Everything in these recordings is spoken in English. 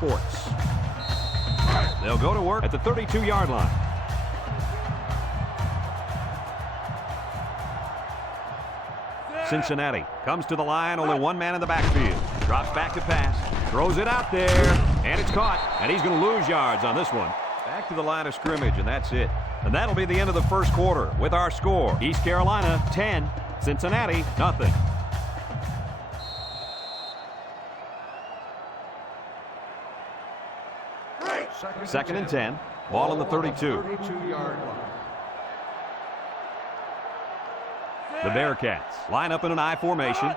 Sports. They'll go to work at the 32-yard line. Cincinnati comes to the line, only one man in the backfield. Drops back to pass, throws it out there, and it's caught. And he's going to lose yards on this one. Back to the line of scrimmage, and that's it. And that'll be the end of the first quarter with our score. East Carolina 10, Cincinnati nothing. Second and 10, ball on the 32. The Bearcats line up in an I formation.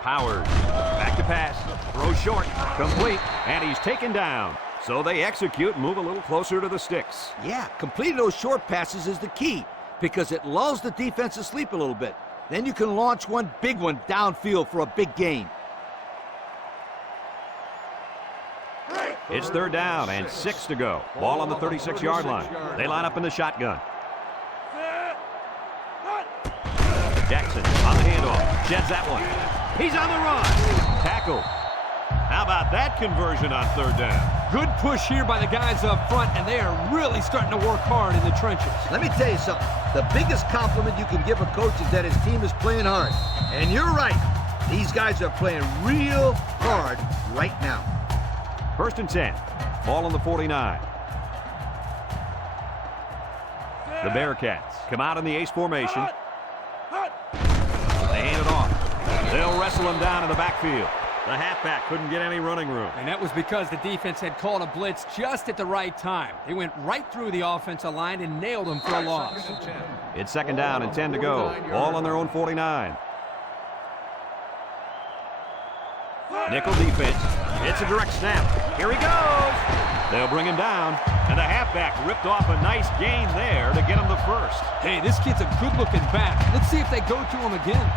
Powers, back to pass, throws short, complete, and he's taken down. So they execute, move a little closer to the sticks. Yeah, completing those short passes is the key because it lulls the defense to sleep a little bit. Then you can launch one big one downfield for a big gain. It's third down and 6 to go. Ball on the 36-yard line. They line up in the shotgun. Jackson on the handoff. Sheds that one. He's on the run. Tackle. How about that conversion on third down? Good push here by the guys up front, and they are really starting to work hard in the trenches. Let me tell you something. The biggest compliment you can give a coach is that his team is playing hard. And you're right. These guys are playing real hard right now. First and 10. Ball on the 49. The Bearcats come out in the ace formation. They hand it off. They'll wrestle him down in the backfield. The halfback couldn't get any running room. And that was because the defense had called a blitz just at the right time. They went right through the offensive line and nailed him for a loss. It's second down and 10 to go. Ball on their own 49. Nickel defense. It's a direct snap. Here he goes. They'll bring him down. And the halfback ripped off a nice gain there to get him the first. Hey, this kid's a good-looking back. Let's see if they go to him again.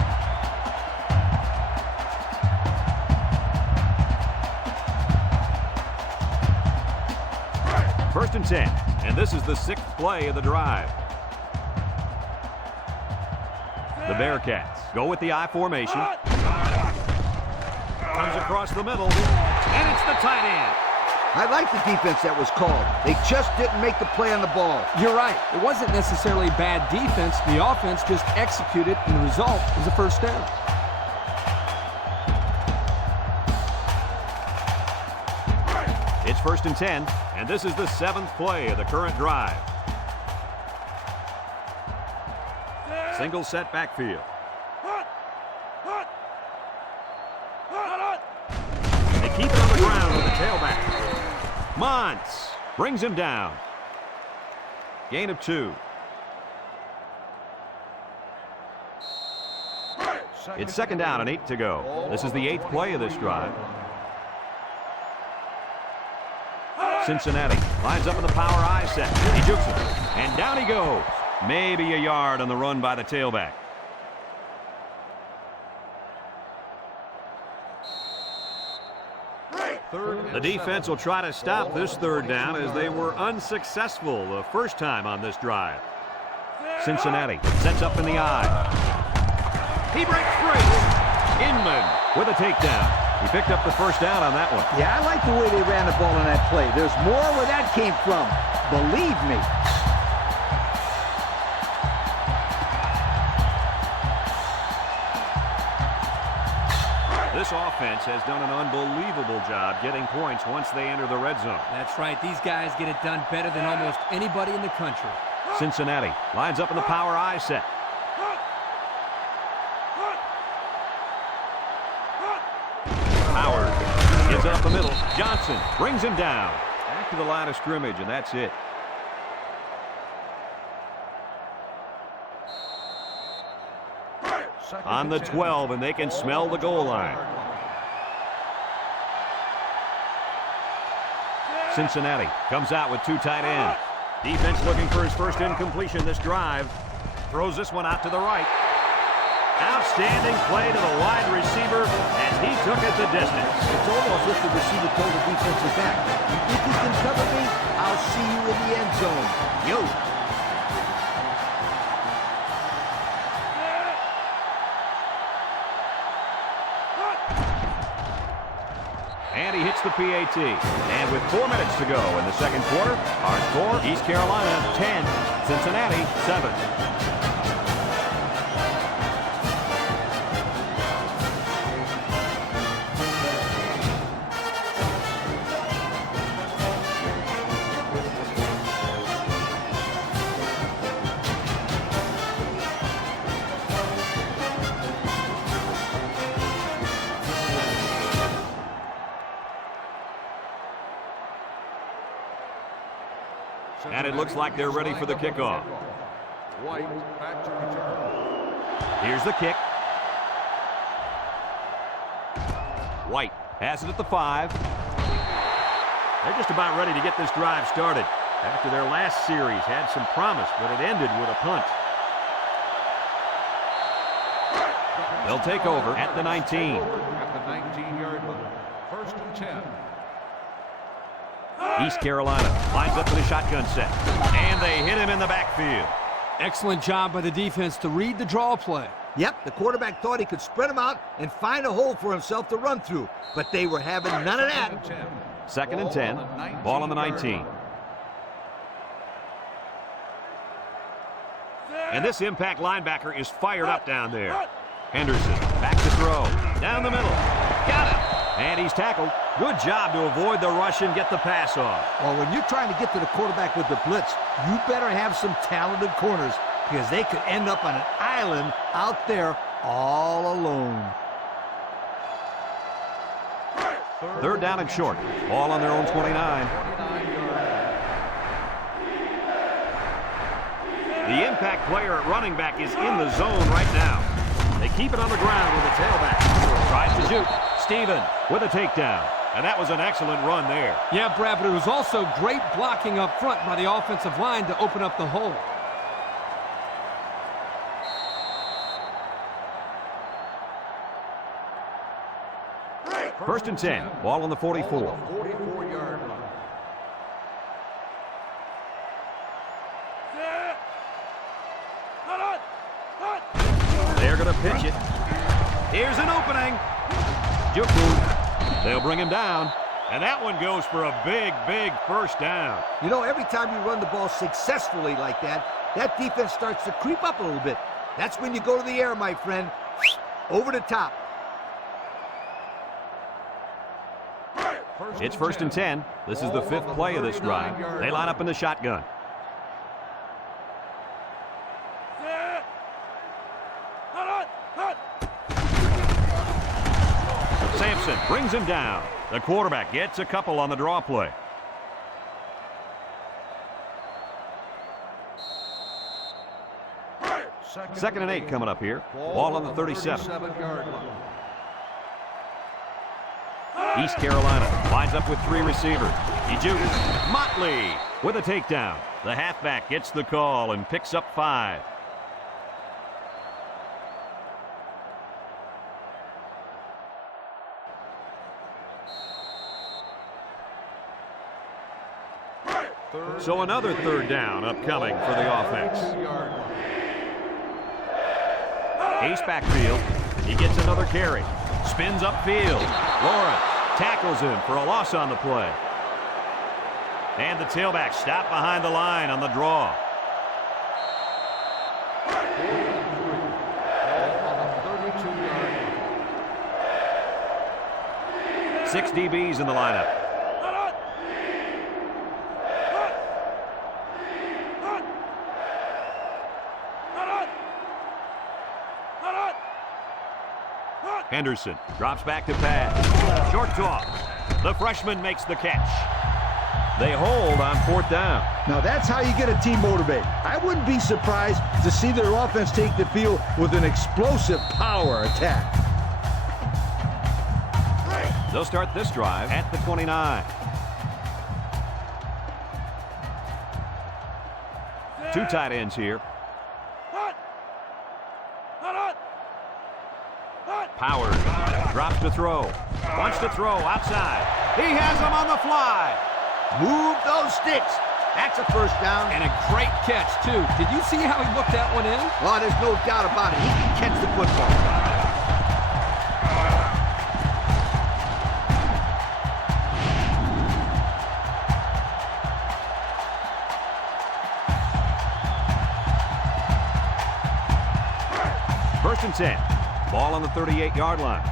First and 10. And this is the 6th play of the drive. The Bearcats go with the I formation. Comes across the middle, and it's the tight end. I like the defense that was called. They just didn't make the play on the ball. You're right. It wasn't necessarily bad defense. The offense just executed, and the result was a first down. It's first and 10, and this is the 7th play of the current drive. Single set backfield. They keep it on the ground with the tailback. Montz brings him down. Gain of 2. It's second down and 8 to go. This is the 8th play of this drive. Cincinnati lines up in the power I set. He jukes it, and down he goes. Maybe a yard on the run by the tailback. The defense will try to stop this third down as they were unsuccessful the first time on this drive. Cincinnati sets up in the eye. He breaks free. Inman with a takedown. He picked up the first down on that one. Yeah, I like the way they ran the ball on that play. There's more where that came from. Believe me. This offense has done an unbelievable job getting points once they enter the red zone. That's right. These guys get it done better than almost anybody in the country. Cincinnati lines up in the power I set. Howard gives it up the middle. Johnson brings him down. Back to the line of scrimmage, and that's it. On the 12, and they can smell the goal line. Cincinnati comes out with 2 tight ends. Defense looking for his first incompletion this drive. Throws this one out to the right. Outstanding play to the wide receiver as he took it the distance. It's almost as if the receiver told the defensive back, "You think you can cover me? I'll see you in the end zone." Yo. And he hits the PAT. And with 4 minutes to go in the second quarter, our score, East Carolina 10, Cincinnati 7. And it looks like they're ready for the kickoff. Here's the kick. White has it at the 5. They're just about ready to get this drive started. After their last series had some promise, but it ended with a punt. They'll take over at the 19. At the 19-yard line. First and 10. East Carolina lines up for the shotgun set. And they hit him in the backfield. Excellent job by the defense to read the draw play. Yep, the quarterback thought he could spread them out and find a hole for himself to run through. But they were having none of that. Second and 10. Ball on the 19. And this impact linebacker is fired up down there. Henderson back to throw. Down the middle. Got it. And he's tackled. Good job to avoid the rush and get the pass off. Well, when you're trying to get to the quarterback with the blitz, you better have some talented corners because they could end up on an island out there all alone. Third down and short. Ball on their own 29. The impact player at running back is in the zone right now. They keep it on the ground with the tailback. Tries to shoot. Steven with a takedown. And that was an excellent run there. Yeah, Brad, but it was also great blocking up front by the offensive line to open up the hole. First and 10. Ball on the 44. 44-yard line. They're going to pitch it. Here's an opening. Juku. They'll bring him down. And that one goes for a big, big first down. You know, every time you run the ball successfully like that, that defense starts to creep up a little bit. That's when you go to the air, my friend. Over the top. It's first and 10. This is the 5th play of this drive. They line up in the shotgun. Sampson brings him down. The quarterback gets a couple on the draw play. Second and 8 coming up here. Ball on the 37. East Carolina lines up with 3 receivers. Ejuke Motley with a takedown. The halfback gets the call and picks up 5. So another third down upcoming for the offense. Ace backfield. He gets another carry. Spins upfield. Lawrence tackles him for a loss on the play. And the tailback stopped behind the line on the draw. Six DBs in the lineup. Henderson drops back to pass. Short toss. The freshman makes the catch. They hold on 4th down. Now that's how you get a team motivated. I wouldn't be surprised to see their offense take the field with an explosive power attack. They'll start this drive at the 29. 2 tight ends here. Powers drops to throw. Wants to throw outside. He has him on the fly. Move those sticks. That's a first down. And a great catch, too. Did you see how he looked that one in? Oh, there's no doubt about it. He can catch the football. and 10. Ball on the 38-yard line.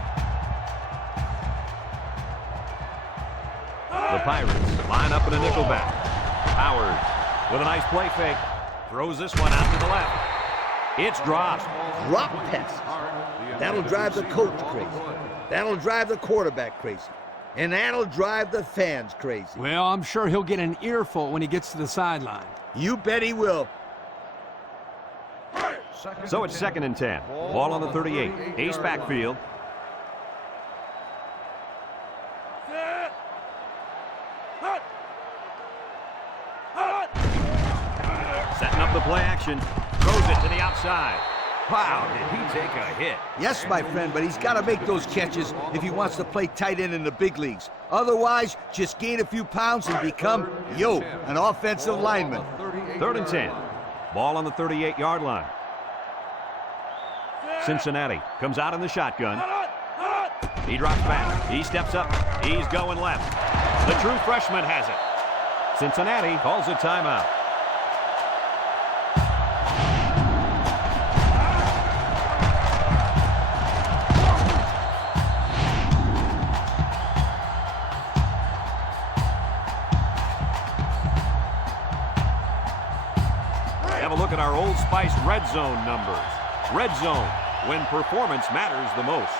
The Pirates line up in a nickelback. Powers with a nice play fake. Throws this one out to the left. It's dropped. Drop passes. That'll drive the coach crazy. That'll drive the quarterback crazy. And that'll drive the fans crazy. Well, I'm sure he'll get an earful when he gets to the sideline. You bet he will. So it's 2nd and 10. Ball on the 38. Ace backfield. Setting up the play action. Throws it to the outside. Wow, did he take a hit? Yes, my friend, but he's got to make those catches if he wants to play tight end in the big leagues. Otherwise, just gain a few pounds and become, an offensive lineman. 3rd and 10. Ball on the 38-yard line. Cincinnati comes out in the shotgun. He drops back. He steps up. He's going left. The true freshman has it. Cincinnati calls a timeout. Have a look at our Old Spice red zone numbers. Red zone, when performance matters the most.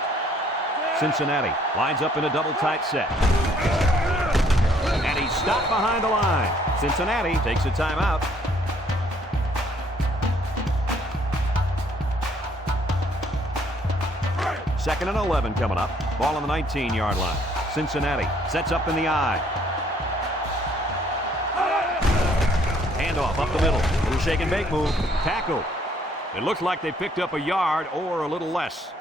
Cincinnati lines up in a double tight set. And he's stopped behind the line. Cincinnati takes a timeout. Second and 11 coming up. Ball on the 19-yard line. Cincinnati sets up in the I. Handoff up the middle. Little shake and bake move. Tackle. It looks like they picked up a yard or a little less.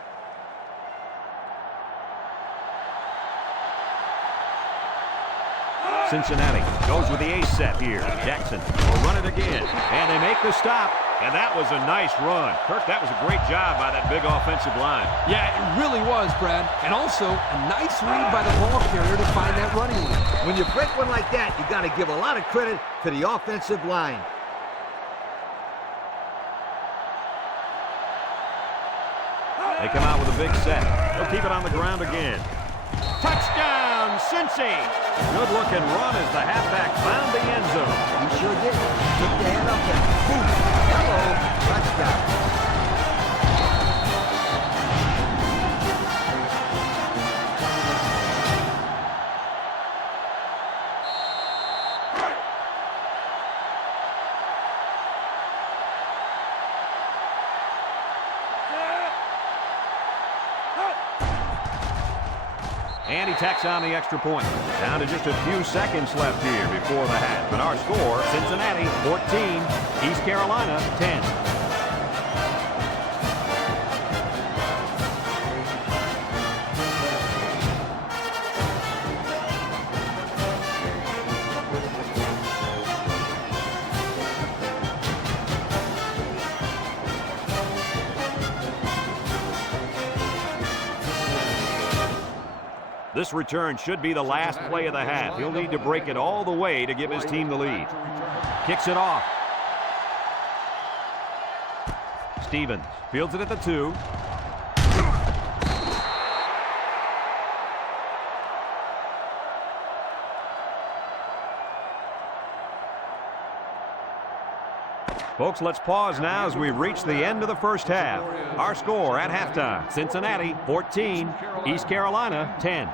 Cincinnati goes with the ace set here. Jackson will run it again. And they make the stop. And that was a nice run. Kirk, that was a great job by that big offensive line. Yeah, it really was, Brad. And also, a nice read by the ball carrier to find that running lane. When you break one like that, you got to give a lot of credit to the offensive line. They come out with a big set. They'll keep it on the ground again. Touchdown, Cincy! Good-looking run as the halfback found the end zone. He sure did. Took the hand up and boom. Hello. Touchdown. And he tacks on the extra point. Down to just a few seconds left here before the half. And our score, Cincinnati 14, East Carolina 10. This return should be the last play of the half. He'll need to break it all the way to give his team the lead. Kicks it off. Stevens fields it at the 2. Folks, let's pause now as we reach the end of the first half. Our score at halftime, Cincinnati 14, East Carolina 10.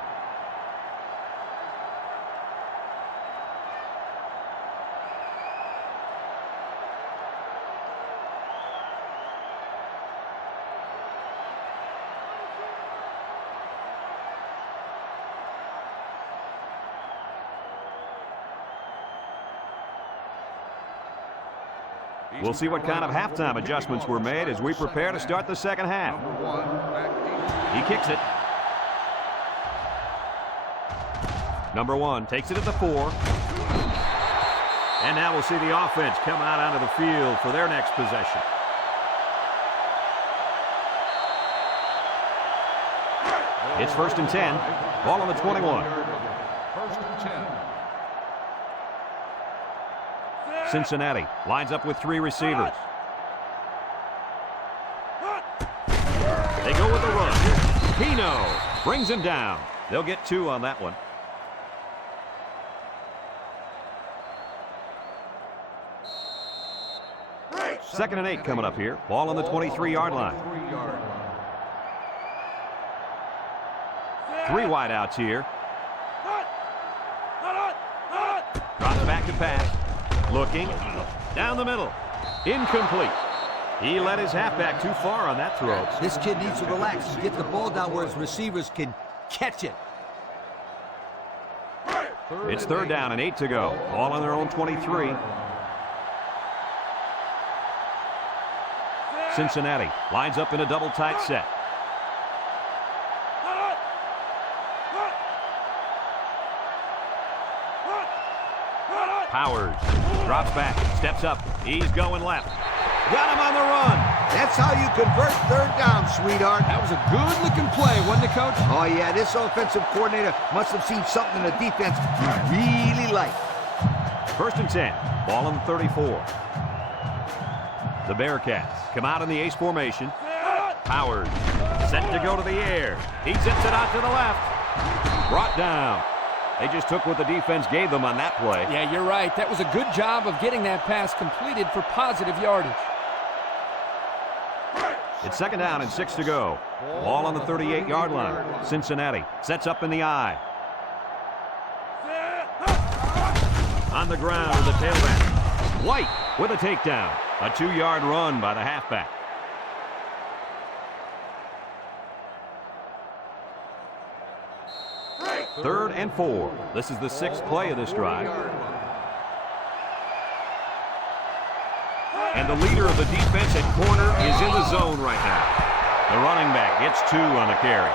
We'll see what kind of halftime adjustments were made as we prepare to start the second half. He kicks it. Number 1 takes it at the 4. And now we'll see the offense come out onto the field for their next possession. It's 1st and 10. Ball on the 21. 1st and 10. Cincinnati lines up with 3 receivers. They go with the run. Pino brings him down. They'll get 2 on that one. Second and 8 coming up here. Ball on the 23-yard line. 3 wideouts here. Drops back to pass. Looking. Down the middle. Incomplete. He let his halfback too far on that throw. This kid needs to relax and get the ball down where his receivers can catch it. It's 3rd down and 8 to go. Ball on their own 23. Cincinnati lines up in a double tight set. Powers drops back, steps up. He's going left. Got him on the run. That's how you convert 3rd down, sweetheart. That was a good-looking play, wasn't it, Coach? Oh, yeah, this offensive coordinator must have seen something in the defense he really liked. 1st and 10. Ball on the 34. The Bearcats come out in the ace formation. Powers set to go to the air. He zips it out to the left. Brought down. They just took what the defense gave them on that play. Yeah, you're right. That was a good job of getting that pass completed for positive yardage. It's 2nd down and 6 to go. Ball on the 38-yard line. Cincinnati sets up in the eye. On the ground is the tailback. White with a takedown. A 2-yard run by the halfback. Third and 4. This is the 6th play of this drive. And the leader of the defense at corner is in the zone right now. The running back gets 2 on the carry.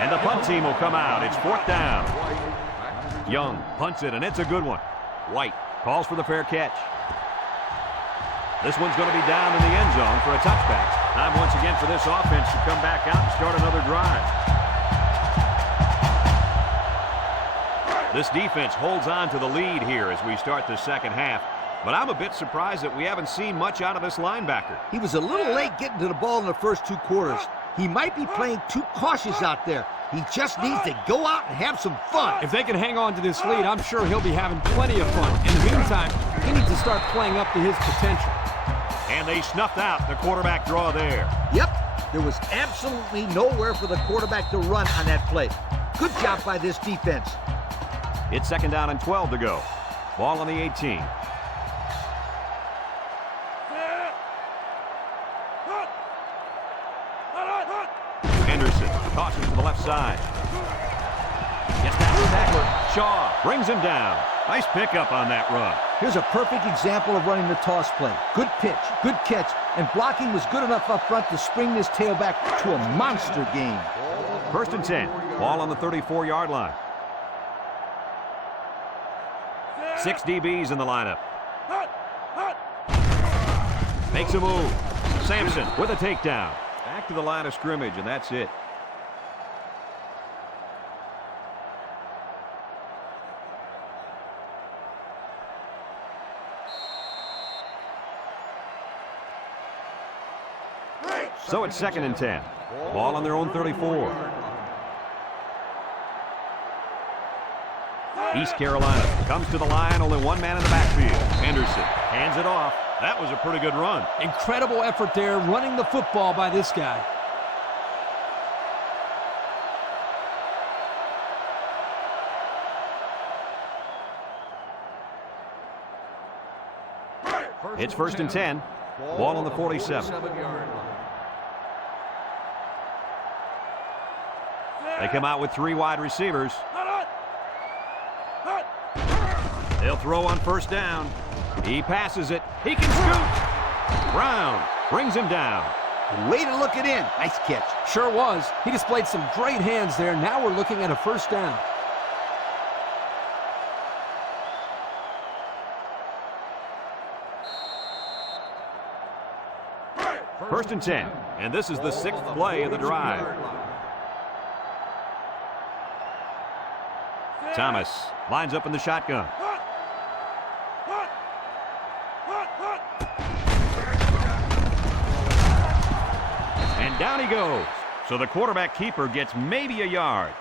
And the punt team will come out. It's 4th down. Young punts it, and it's a good one. White calls for the fair catch. This one's going to be down in the end zone for a touchback. Time once again for this offense to come back out and start another drive. This defense holds on to the lead here as we start the second half. But I'm a bit surprised that we haven't seen much out of this linebacker. He was a little late getting to the ball in the first 2 quarters. He might be playing too cautious out there. He just needs to go out and have some fun. If they can hang on to this lead, I'm sure he'll be having plenty of fun. In the meantime, he needs to start playing up to his potential. And they snuffed out the quarterback draw there. Yep, there was absolutely nowhere for the quarterback to run on that play. Good job by this defense. It's 2nd down and 12 to go. Ball on the 18. Henderson tosses to the left side. Gets down the tackler. Shaw brings him down. Nice pickup on that run. Here's a perfect example of running the toss play. Good pitch, good catch, and blocking was good enough up front to spring this tailback to a monster game. 1st and 10. Ball on the 34-yard line. 6 DBs in the lineup. Makes a move. Sampson with a takedown. Back to the line of scrimmage, and that's it. So it's 2nd and 10. Ball on their own 34. East Carolina comes to the line, only one man in the backfield. Henderson hands it off. That was a pretty good run. Incredible effort there, running the football by this guy. It's 1st and 10. Ball on the 47. They come out with 3 wide receivers. They'll throw on 1st down. He passes it. He can scoot. Brown brings him down. Way to look it in. Nice catch. Sure was. He displayed some great hands there. Now we're looking at a 1st down. First and 10. And this is the 6th play of the drive. Thomas lines up in the shotgun. And down he goes. So the quarterback keeper gets maybe a yard.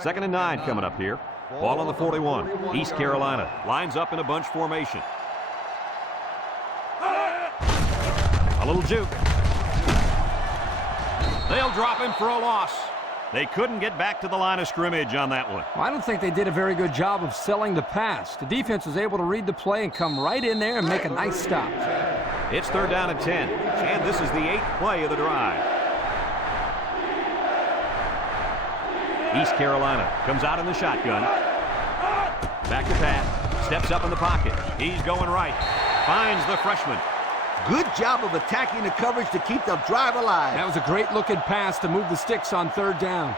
Second and 9 coming up here. Ball on the 41. East Carolina lines up in a bunch formation. A little juke. They'll drop him for a loss. They couldn't get back to the line of scrimmage on that one. Well, I don't think they did a very good job of selling the pass. The defense was able to read the play and come right in there and make a nice stop. It's third down and 10, and this is the 8th play of the drive. East Carolina comes out in the shotgun. Back to Pat. Steps up in the pocket. He's going right. Finds the freshman. Good job of attacking the coverage to keep the drive alive. That was a great looking pass to move the sticks on third down.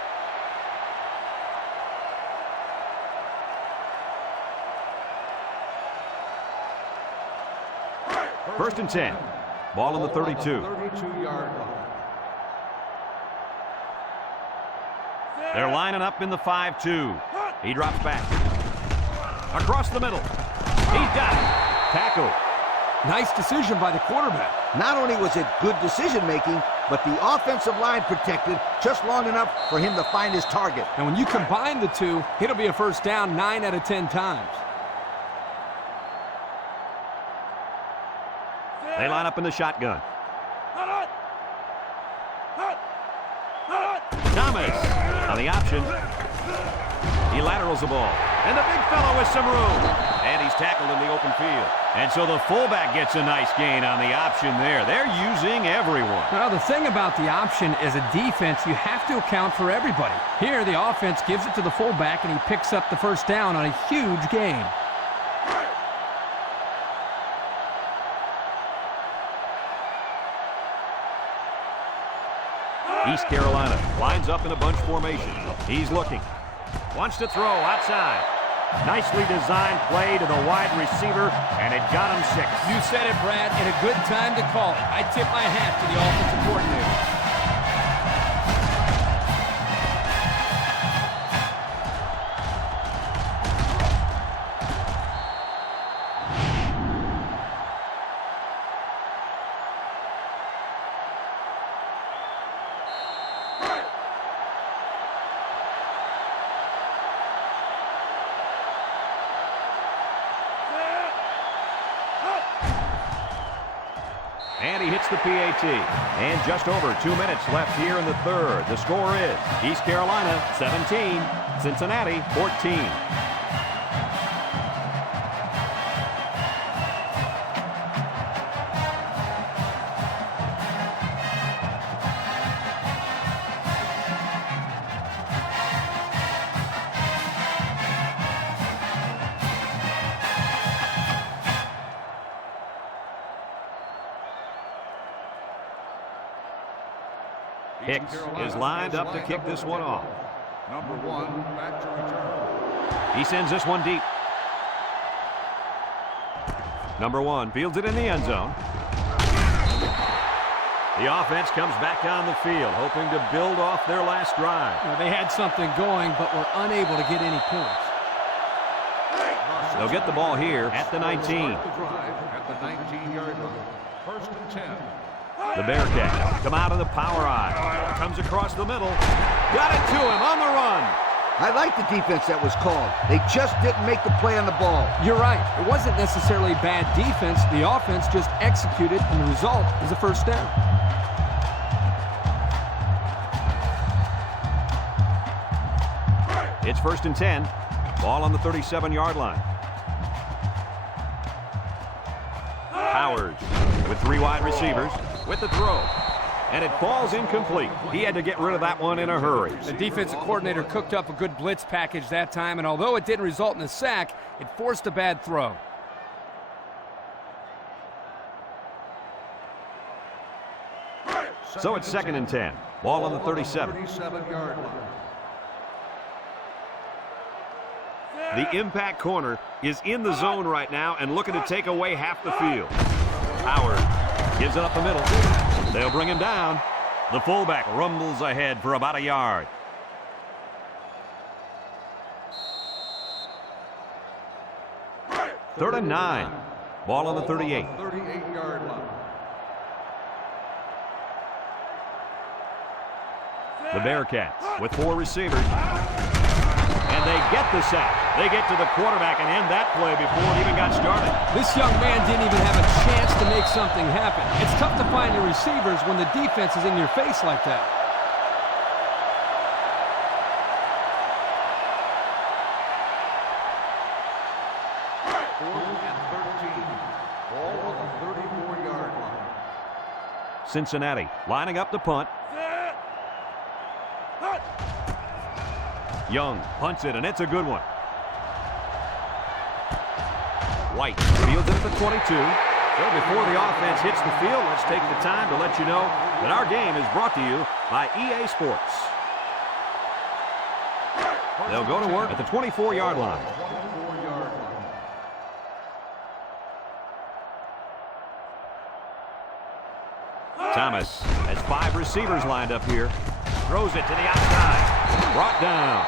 First and 10. Ball on the 32. 32-yard line. They're lining up in the 5-2. He drops back. Across the middle. He got it. Tackle. Nice decision by the quarterback. Not only was it good decision-making, but the offensive line protected just long enough for him to find his target. And when you combine the two, it'll be a first down 9 out of 10 times. They line up in the shotgun. Thomas on the option. He laterals the ball. And the big fellow with some room. And he's tackled in the open field. And so the fullback gets a nice gain on the option there. They're using everyone. Well, the thing about the option as a defense, you have to account for everybody. Here, the offense gives it to the fullback, and he picks up the first down on a huge gain. East Carolina lines up in a bunch formation. He's looking. Wants to throw outside. Nicely designed play to the wide receiver, and it got him 6. You said it, Brad, and a good time to call it. I tip my hat to the offensive coordinator. And he hits the PAT. And just over 2 minutes left here in the third. The score is East Carolina 17, Cincinnati 14. Hicks is lined up to kick this one off. Number 1, back to return. He sends this one deep. Number 1 fields it in the end zone. The offense comes back down the field, hoping to build off their last drive. Well, they had something going, but were unable to get any points. They'll get the ball here at the 19. Start the drive at the 19-yard line. First and 10. The Bearcats come out of the power eye. Comes across the middle. Got it to him on the run. I like the defense that was called. They just didn't make the play on the ball. You're right. It wasn't necessarily bad defense. The offense just executed, and the result is a first down. It's first and 10. Ball on the 37-yard line. Powers with 3 wide receivers with the throw. And it falls incomplete. He had to get rid of that one in a hurry. The defensive coordinator cooked up a good blitz package that time, and although it didn't result in a sack, it forced a bad throw. So it's second and 10. Ball on the 37. 37-yard line. The impact corner is in the zone right now and looking to take away half the field. Howard gives it up the middle. They'll bring him down. The fullback rumbles ahead for about a yard. Third and 9. Ball on the 38. 38-yard line. The Bearcats with 4 receivers. And they get the sack. They get to the quarterback and end that play before it even got started. This young man didn't even have a chance to make something happen. It's tough to find your receivers when the defense is in your face like that. Fourth and 13. Ball on the 34-yard line. Cincinnati lining up the punt. Young punts it, and it's a good one. White fields it at the 22. So before the offense hits the field, let's take the time to let you know that our game is brought to you by EA Sports. They'll go to work at the 24-yard line. 24-yard line. Thomas has 5 receivers lined up here. Throws it to the outside. Brought down.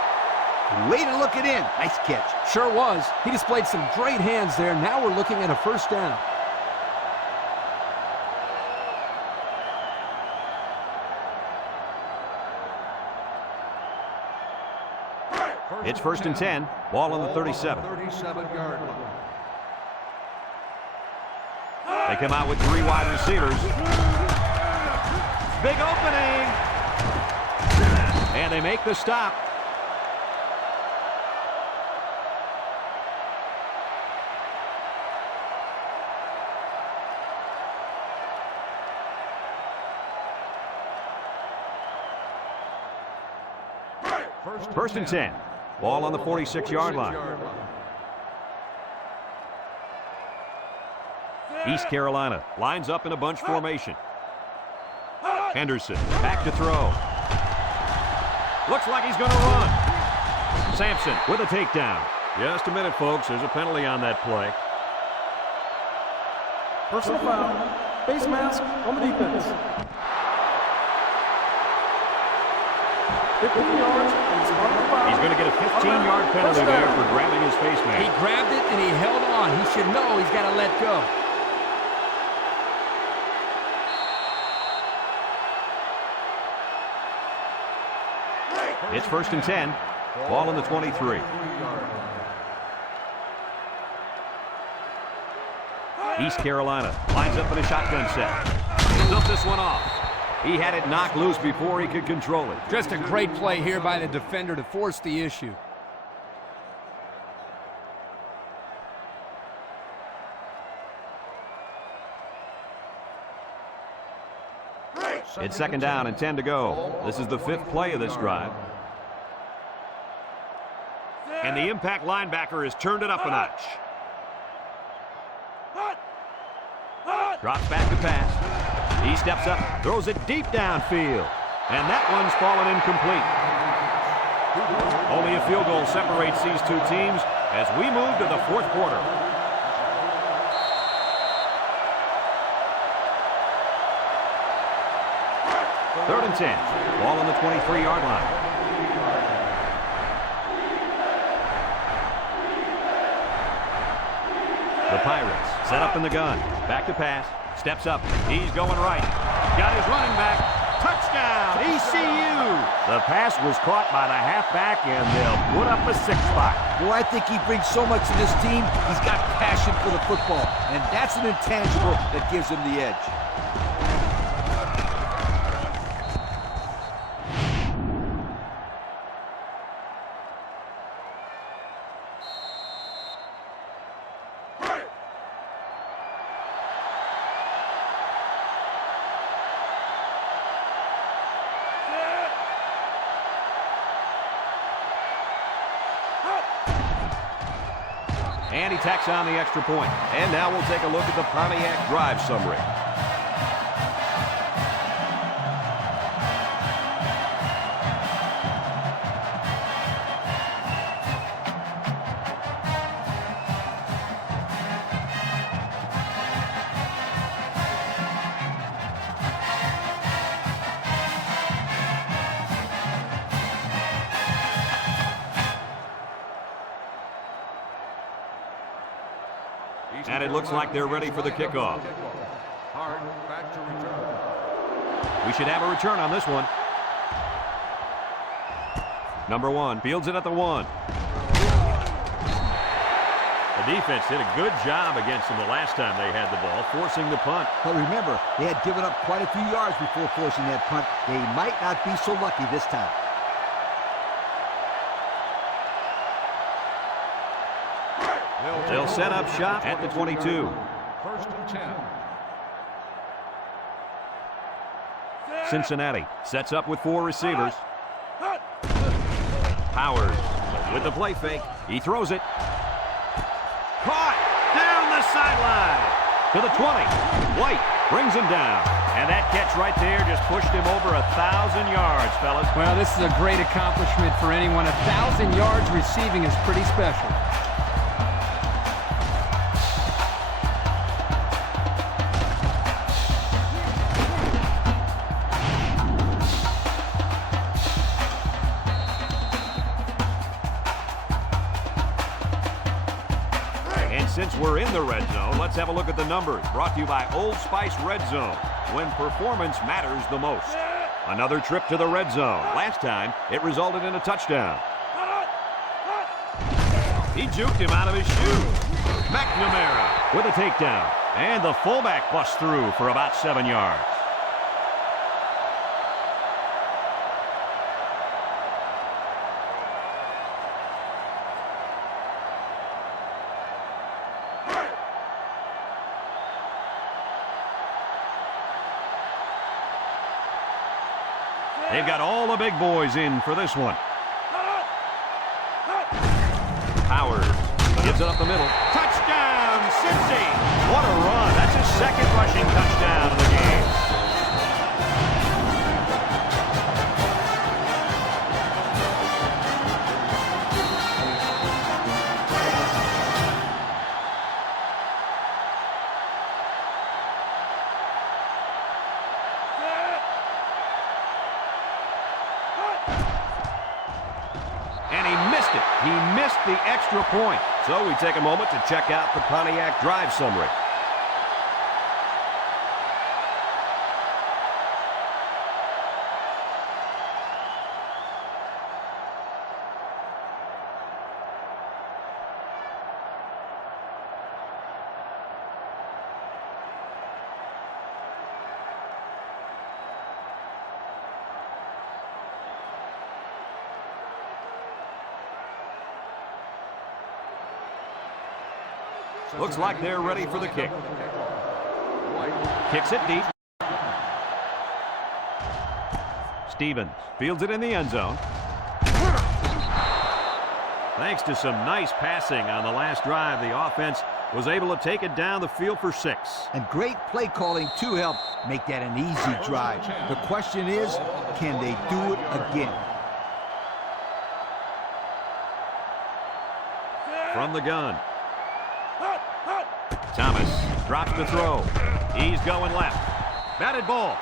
Way to look it in. Nice catch. Sure was. He displayed some great hands there. Now we're looking at a first down. It's first and 10. Ball on the 37. 37-yard line. They come out with 3 wide receivers. Big opening. And they make the stop. First and 10. Ball on the 46-yard line. East Carolina lines up in a bunch formation. Henderson back to throw. Looks like he's going to run. Sampson with a takedown. Just a minute, folks. There's a penalty on that play. Personal foul. Face mask on the defense. 15 yards. He's going to get a 15-yard penalty there for grabbing his face He mask. grabbed it and he held on. He should know he's got to let go. It's first and 10. Ball on the 23. East Carolina lines up in a shotgun set. Dump this one off. He had it knocked loose before he could control it. Just a great play here by the defender to force the issue. It's second down and 10 to go. This is the 5th play of this drive. And the impact linebacker has turned it up a notch. Drops back to pass. He steps up, throws it deep downfield. And that one's fallen incomplete. Only a field goal separates these two teams as we move to the 4th quarter. Third and 10. Ball on the 23-yard line. The Pirates set up in the gun. Back to pass. Steps up. He's going right. Got his running back. Touchdown, ECU. The pass was caught by the halfback, and they'll put up a 6 spot. Boy, I think he brings so much to this team. He's got passion for the football, and that's an intangible that gives him the edge. And he tacks on the extra point. And now we'll take a look at the Pontiac drive summary. And it looks like they're ready for the kickoff. Hard back to return. We should have a return on this one. Number 1 fields it at the 1. The defense did a good job against them the last time they had the ball, forcing the punt. But remember, they had given up quite a few yards before forcing that punt. They might not be so lucky this time. They'll set up shop at the 22. First and 10. Cincinnati sets up with 4 receivers. Powers with the play fake. He throws it. Caught down the sideline to the 20. White brings him down. And that catch right there just pushed him over 1,000 yards, fellas. Well, this is a great accomplishment for anyone. 1,000 yards receiving is pretty special. Since we're in the red zone, let's have a look at the numbers. Brought to you by Old Spice Red Zone, when performance matters the most. Another trip to the red zone. Last time, it resulted in a touchdown. He juked him out of his shoes. McNamara with a takedown. And the fullback busts through for about 7 yards. They've got all the big boys in for this one. Powers gives it up the middle. Touchdown, Cincy! What a run. That's his second rushing touchdown of the game. And he missed it. He missed the extra point. So we take a moment to check out the Pontiac drive summary. Looks like they're ready for the kick. Kicks it deep. Stevens fields it in the end zone. Thanks to some nice passing on the last drive, the offense was able to take it down the field for 6. And great play calling to help make that an easy drive. The question is, can they do it again? From the gun. Thomas drops the throw. He's going left. Batted ball.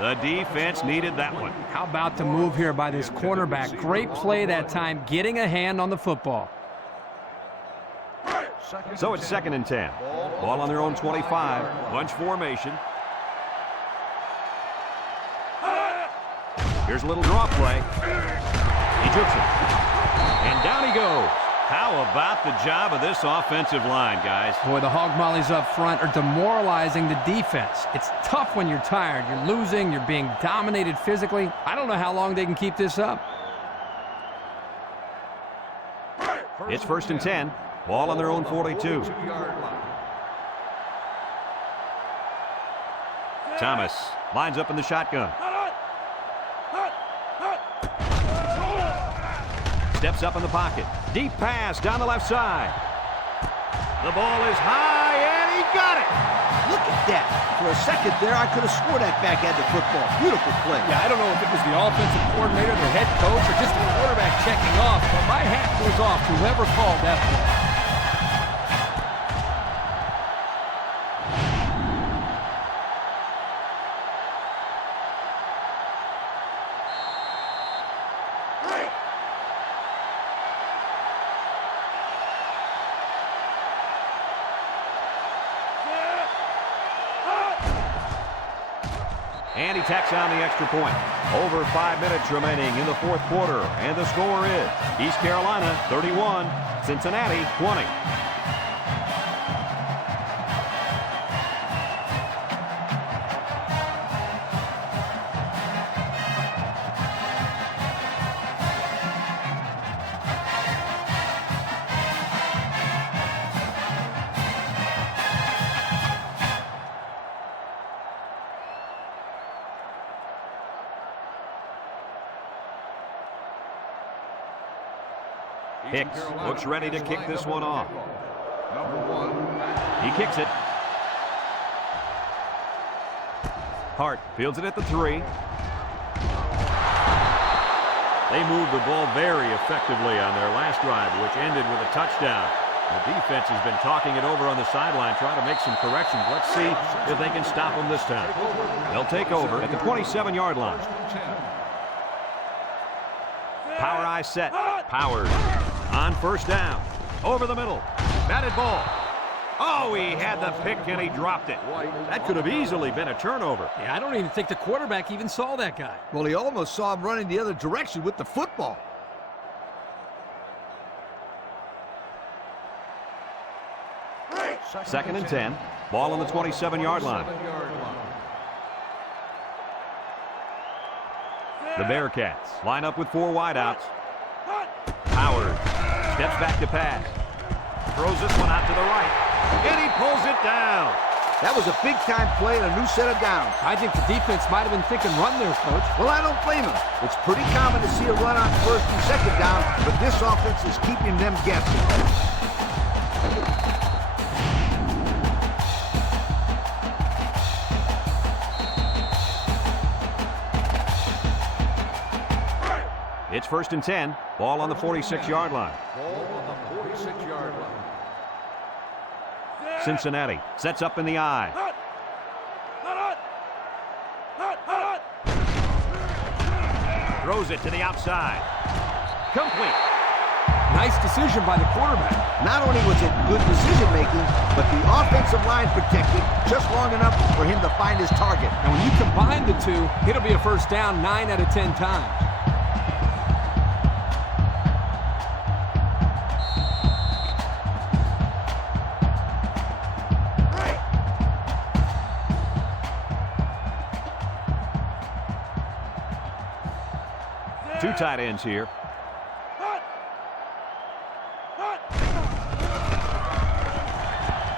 The defense needed that one. How about the move here by this cornerback? Great play that time, getting a hand on the football. So it's 2nd and 10. Ball on their own 25. Bunch formation. Here's a little draw play. He jukes it. And down he goes. How about the job of this offensive line, guys? Boy, the hog mollies up front are demoralizing the defense. It's tough when you're tired. You're losing. You're being dominated physically. I don't know how long they can keep this up. It's 1st and 10. Ball on their own 42. Thomas lines up in the shotgun. Steps up in the pocket. Deep pass down the left side. The ball is high, and he got it. Look at that. For a second there, I could have swore that back had the football. Beautiful play. Yeah, I don't know if it was the offensive coordinator, the head coach, or just the quarterback checking off, but my hat goes off to whoever called that play. And he tacks on the extra point. Over 5 minutes remaining in the fourth quarter. And the score is East Carolina 31, Cincinnati 20. Hicks looks ready to kick this one off. He kicks it. Hart fields it at the 3. They moved the ball very effectively on their last drive, which ended with a touchdown. The defense has been talking it over on the sideline, trying to make some corrections. Let's see if they can stop them this time. They'll take over at the 27-yard line. Power eye set. Powers on first down. Over the middle. Batted ball. Oh, he had the pick and he dropped it. That could have easily been a turnover. Yeah, I don't even think the quarterback even saw that guy. Well, he almost saw him running the other direction with the football. Second and 10. Ball on the 27-yard line. The Bearcats line up with 4 wideouts. Howard steps back to pass. Throws this one out to the right. And he pulls it down. That was a big-time play and a new set of downs. I think the defense might have been thinking run there, Coach. Well, I don't blame him. It's pretty common to see a run on first and second down, but this offense is keeping them guessing. It's first and 10. Ball on the 46-yard line. Cincinnati sets up in the eye. Throws it to the outside. Complete. Nice decision by the quarterback. Not only was it good decision-making, but the offensive line protected just long enough for him to find his target. And when you combine the two, it'll be a first down 9 out of 10 times. Two tight ends here.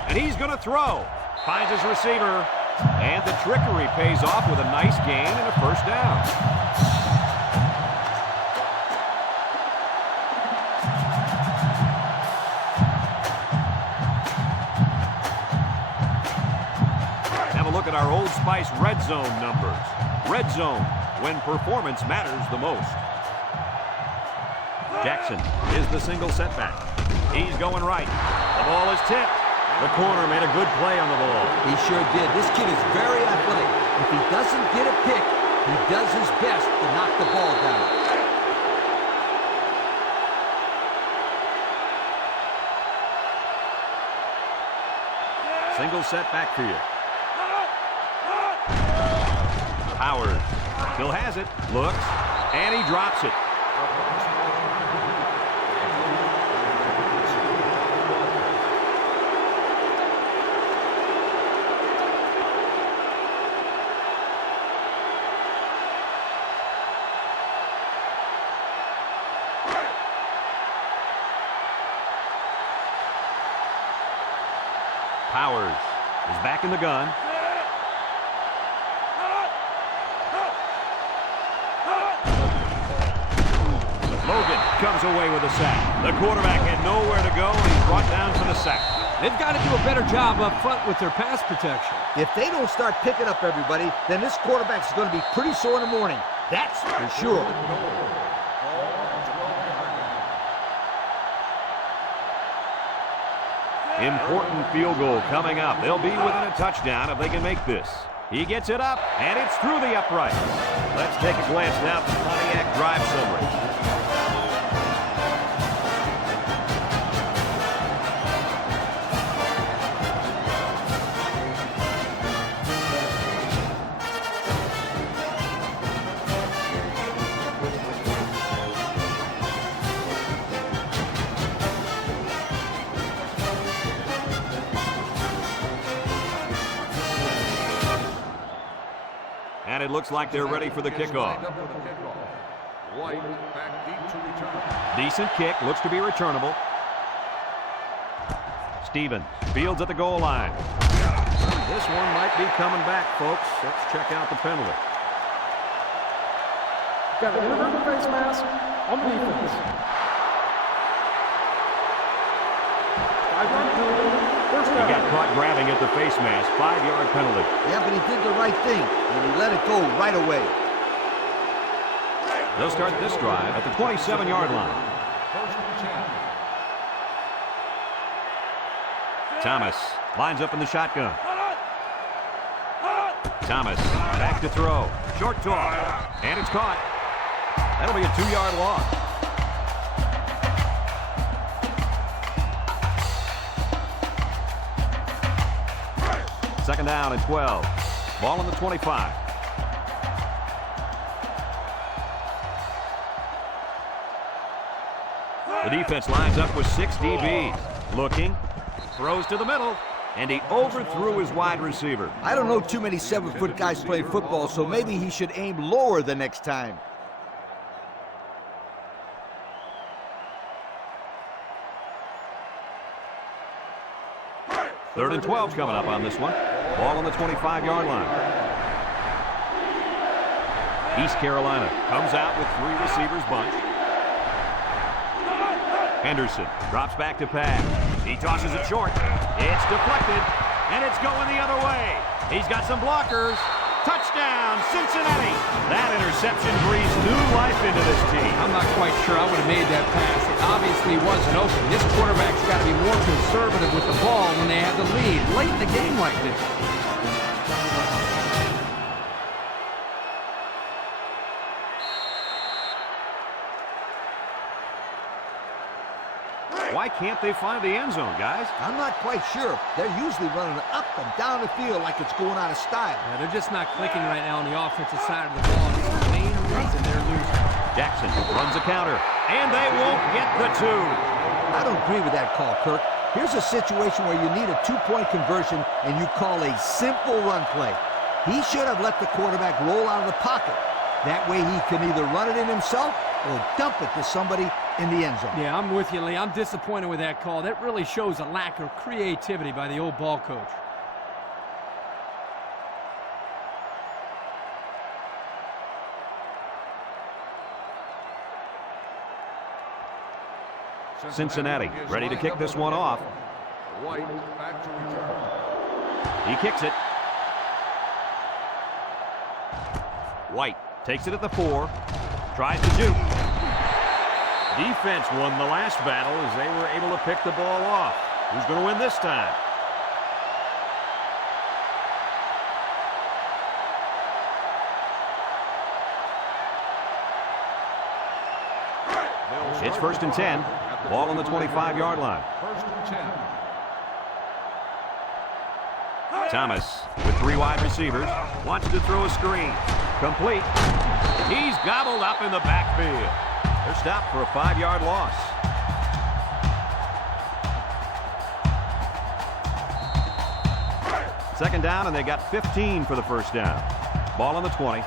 And he's going to throw. Finds his receiver. And the trickery pays off with a nice gain and a first down. Have a look at our Old Spice red zone numbers. Red zone, when performance matters the most. Jackson is the single setback. He's going right. The ball is tipped. The corner made a good play on the ball. He sure did. This kid is very athletic. If he doesn't get a pick, he does his best to knock the ball down. Single setback for you. Howard still has it. Looks. And he drops it. Powers is back in the gun. Logan comes away with a sack. The quarterback had nowhere to go, and he's brought down for the sack. They've got to do a better job up front with their pass protection. If they don't start picking up everybody, then this quarterback's going to be pretty sore in the morning. That's for sure. Important field goal coming up. They'll be within a touchdown if they can make this. He gets it up, and it's through the upright. Let's take a glance now at the Pontiac drive summary. And it looks like they're ready for the kickoff. White back deep to return. Decent kick, looks to be returnable. Stevens fields at the goal line. This one might be coming back, folks. Let's check out the penalty. Got an inverted face mask on the defense. 5-yard penalty. First He down. got caught grabbing at the face mask. 5-yard penalty. Yeah, but he did the right thing, and he let it go right away. They'll start this drive at the 27-yard line. First and 10. Thomas lines up in the shotgun. Thomas back to throw. Short toss. And it's caught. That'll be a 2-yard loss. Second down and 12. Ball on the 25. The defense lines up with 6 DBs. Looking. Throws to the middle. And he overthrew his wide receiver. I don't know too many 7-foot guys playing football, so maybe he should aim lower the next time. Third and 12 coming up on this one. Ball on the 25-yard line. East Carolina comes out with 3 receivers bunch. Henderson drops back to pass. He tosses it short. It's deflected, and it's going the other way. He's got some blockers. Touchdown, Cincinnati. That interception breathes new life into this team. I'm not quite sure I would have made that pass. It obviously wasn't open. This quarterback's got to be more conservative with the ball when they have the lead late in the game like this. Why can't they find the end zone, guys? I'm not quite sure. They're usually running up and down the field like it's going out of style. Yeah, they're just not clicking right now on the offensive side of the ball. It's the main reason they're losing. Jackson runs a counter, and they won't get the 2. I don't agree with that call, Kirk. Here's a situation where you need a 2-point conversion, and you call a simple run play. He should have let the quarterback roll out of the pocket. That way he can either run it in himself or dump it to somebody in the end zone. Yeah, I'm with you, Lee. I'm disappointed with that call. That really shows a lack of creativity by the old ball coach. Cincinnati ready to kick this one off. White back to return. He kicks it. White takes it at the 4. Tries to juke. Defense won the last battle as they were able to pick the ball off. Who's going to win this time? It's first and 10. Ball on the 25-yard line. First and 10. Thomas with 3 wide receivers. Wants to throw a screen. Complete. He's gobbled up in the backfield. They're stopped for a 5-yard loss. Second down, and they got 15 for the first down. Ball on the 20.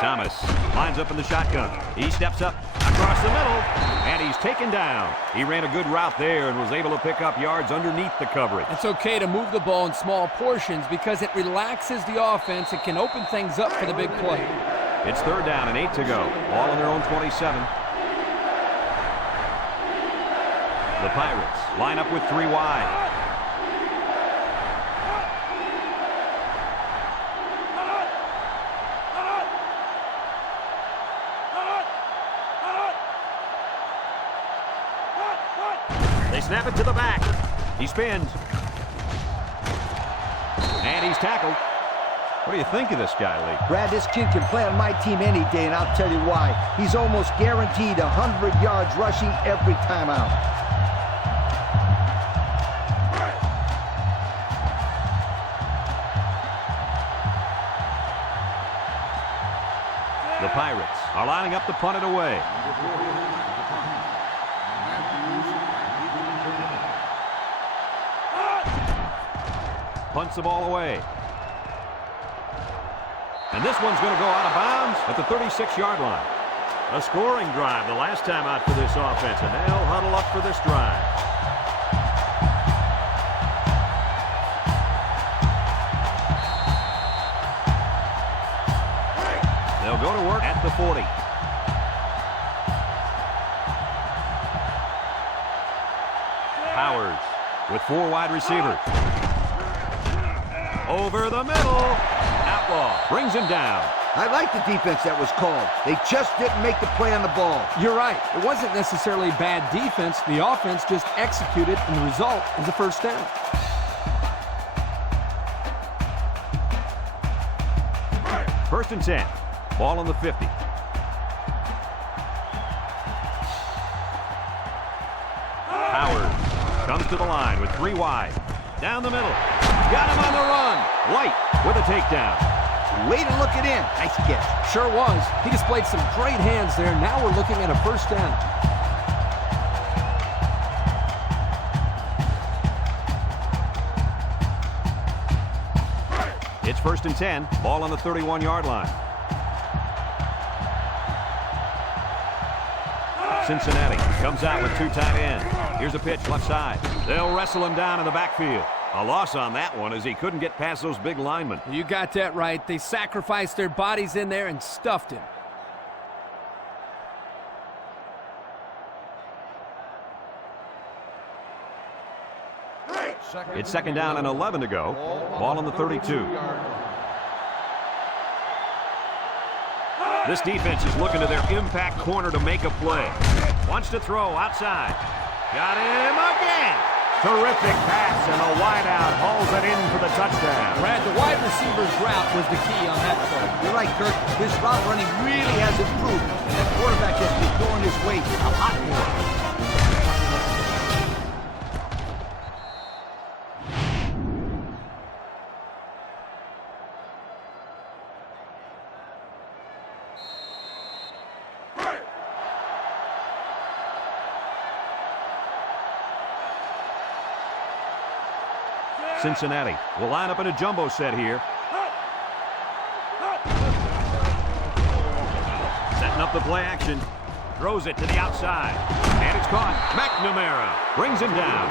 Thomas lines up in the shotgun. He steps up across the middle, and he's taken down. He ran a good route there and was able to pick up yards underneath the coverage. It's okay to move the ball in small portions because it relaxes the offense. It can open things up for the big play. It's third down and 8 to go. Ball on their own 27. The Pirates line up with 3 wide. They snap it to the back. He spins. And he's tackled. What do you think of this guy, Lee? Brad, this kid can play on my team any day, and I'll tell you why. He's almost guaranteed 100 yards rushing every time out. The Pirates are lining up to punt it away. punts the ball away. And this one's going to go out of bounds at the 36-yard line. A scoring drive the last time out for this offense, and they'll huddle up for this drive. They'll go to work at the 40. Powers with 4 wide receivers. Over the middle. Outlaw brings him down. I like the defense that was called. They just didn't make the play on the ball. You're right. It wasn't necessarily bad defense. The offense just executed, and the result is a first down. First and 10. Ball on the 50. Powers comes to the line with 3 wide. Down the middle. Got him on the run. White with a takedown. Way to look it in. Nice catch. Sure was. He displayed some great hands there. Now we're looking at a first down. It's first and 10. Ball on the 31-yard line. Cincinnati comes out with 2 tight ends. Here's a pitch left side. They'll wrestle him down in the backfield. A loss on that one as he couldn't get past those big linemen. You got that right. They sacrificed their bodies in there and stuffed him. It's second down and 11 to go. Ball on the 32. This defense is looking to their impact corner to make a play. Wants to throw outside. Got him again. Terrific pass, and a wideout hauls it in for the touchdown. Brad, the wide receiver's route was the key on that play. You're right, Kirk. His route running really has improved, and that quarterback has been going his way a lot more. Cincinnati will line up in a jumbo set here. Setting up the play action. Throws it to the outside. And it's caught. McNamara brings him down.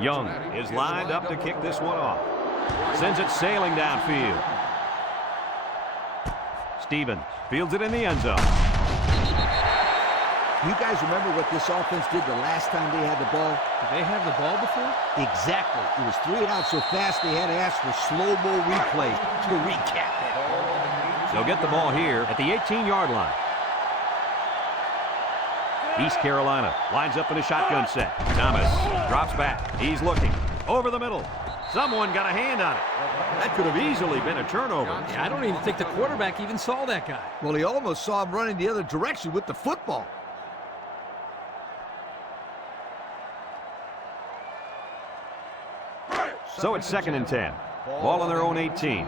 Young is lined up to kick this one off. Sends it sailing downfield. Stevens fields it in the end zone. You guys remember what this offense did the last time they had the ball? Did they have the ball before? Exactly. It was 3 and out so fast they had to ask for slow-mo replay to recap it. They'll get the ball here at the 18-yard line. East Carolina lines up in a shotgun set. Thomas drops back. He's looking. Over the middle. Someone got a hand on it. That could have easily been a turnover. Yeah, I don't even think the quarterback even saw that guy. Well, he almost saw him running the other direction with the football. So it's second and 10. Ball on their own 18.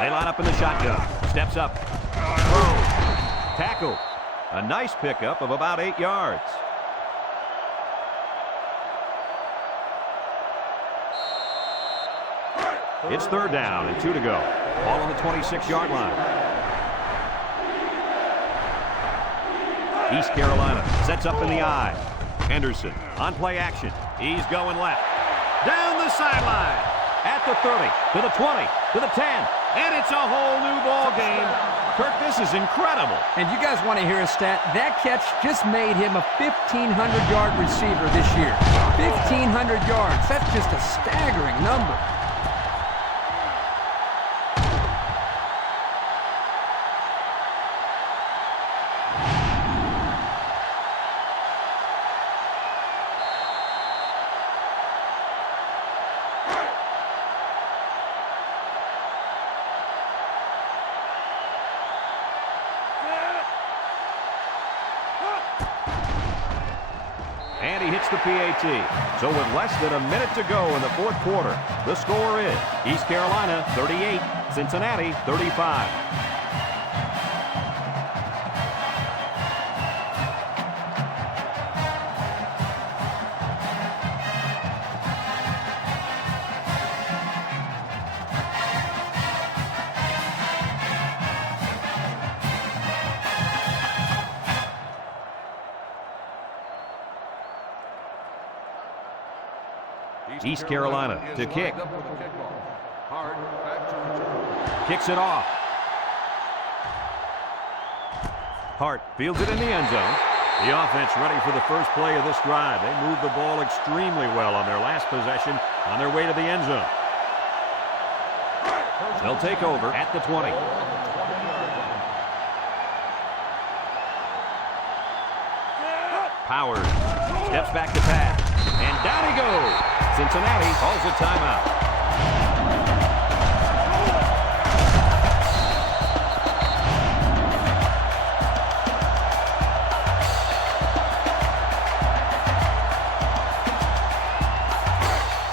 They line up in the shotgun. Steps up. Tackle. A nice pickup of about 8 yards. It's third down and 2 to go. Ball on the 26-yard line. East Carolina sets up in the I. Henderson on play action. He's going left. Down the sideline. At the 30, to the 20, to the 10. And it's a whole new ball game. Kirk, this is incredible. And you guys want to hear a stat? That catch just made him a 1,500-yard receiver this year. 1,500 yards. That's just a staggering number. And he hits the PAT. So with less than a minute to go in the fourth quarter, the score is East Carolina 38, Cincinnati 35. East Carolina to kick. Kicks it off. Hart fields it in the end zone. The offense ready for the first play of this drive. They moved the ball extremely well on their last possession on their way to the end zone. They'll take over at the 20. Powers steps back to pass. And down he goes. Cincinnati calls a timeout.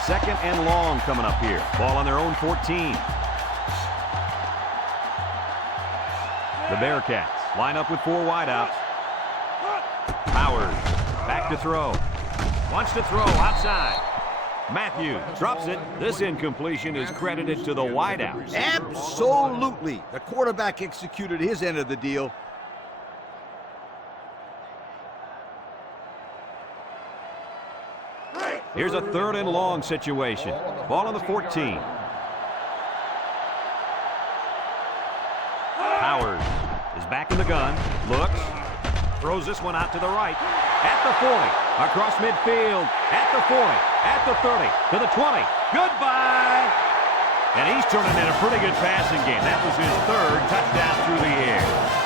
Second and long coming up here. Ball on their own 14. The Bearcats line up with 4 wideouts. Powers back to throw. Wants to throw outside. Matthews drops it. This incompletion is credited to the wideout. Absolutely. The quarterback executed his end of the deal. Here's a third and long situation. Ball on the 14. Powers is back in the gun. Looks. Throws this one out to the right. At the 40. Across midfield. At the 40. At the 30. To the 20. Goodbye. And he's turning in a pretty good passing game. That was his third touchdown through the air.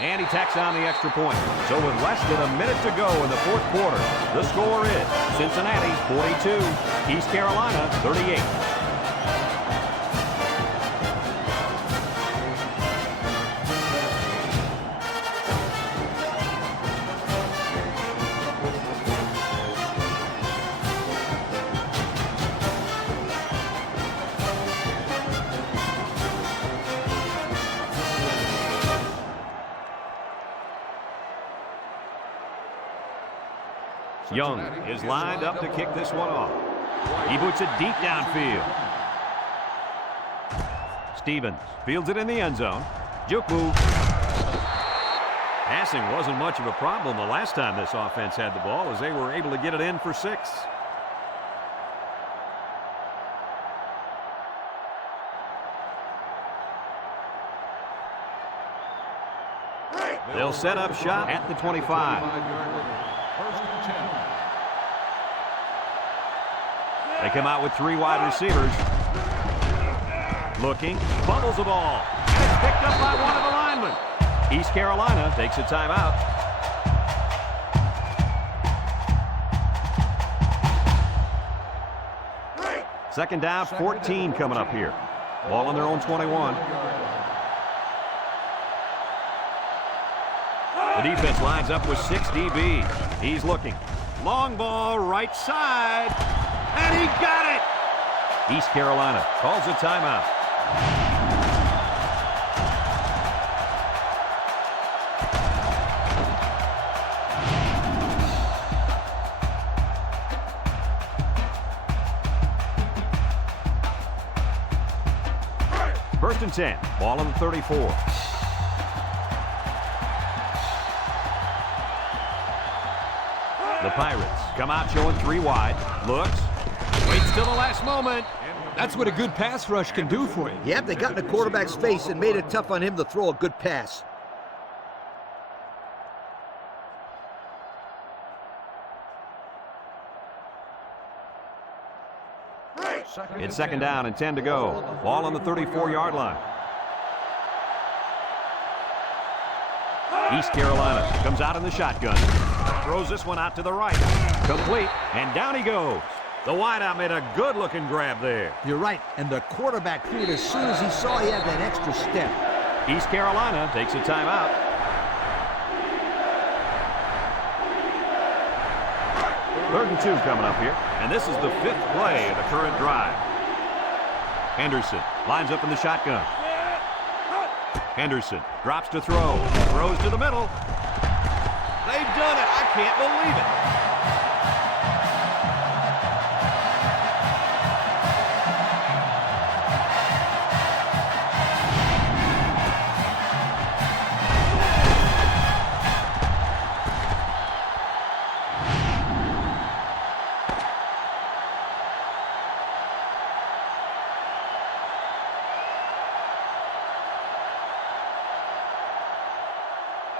And he tacks on the extra point. So with less than a minute to go in the fourth quarter, the score is Cincinnati 42, East Carolina 38. Young is lined up to kick this one off. He boots it deep downfield. Stevens fields it in the end zone. Juke move. Passing wasn't much of a problem the last time this offense had the ball, as they were able to get it in for 6. They'll set up shop at the 25. They come out with 3 wide receivers. Looking, fumbles the ball. And it's picked up by one of the linemen. East Carolina takes a timeout. Second down, 14 coming up here. Ball on their own 21. The defense lines up with 6 DBs. He's looking. Long ball, right side. And he got it! East Carolina calls a timeout. First and 10. Ball on the 34. The Pirates come out showing 3 wide. Looks. Waits till the last moment. That's what a good pass rush can do for you. Yep, they got in the quarterback's face and made it tough on him to throw a good pass. It's second down and 10 to go. Ball on the 34-yard line. East Carolina comes out in the shotgun. Throws this one out to the right. Complete, and down he goes. The wideout made a good-looking grab there. You're right, and the quarterback threw it as soon as he saw he had that extra step. East Carolina takes a timeout. Third and 2 coming up here, and this is the 5th play of the current drive. Henderson lines up in the shotgun. Henderson drops to throw, throws to the middle. They've done it. I can't believe it.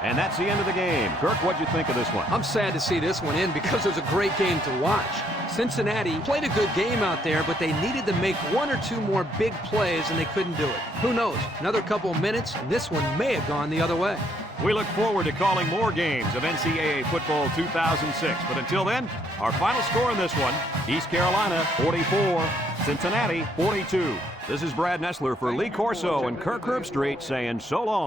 And that's the end of the game. Kirk, what'd you think of this one? I'm sad to see this one end because it was a great game to watch. Cincinnati played a good game out there, but they needed to make 1 or 2 more big plays, and they couldn't do it. Who knows? Another couple of minutes, and this one may have gone the other way. We look forward to calling more games of NCAA Football 2006. But until then, our final score in this one, East Carolina 44, Cincinnati 42. This is Brad Nessler for Lee Corso and Kirk Herbstreit saying so long.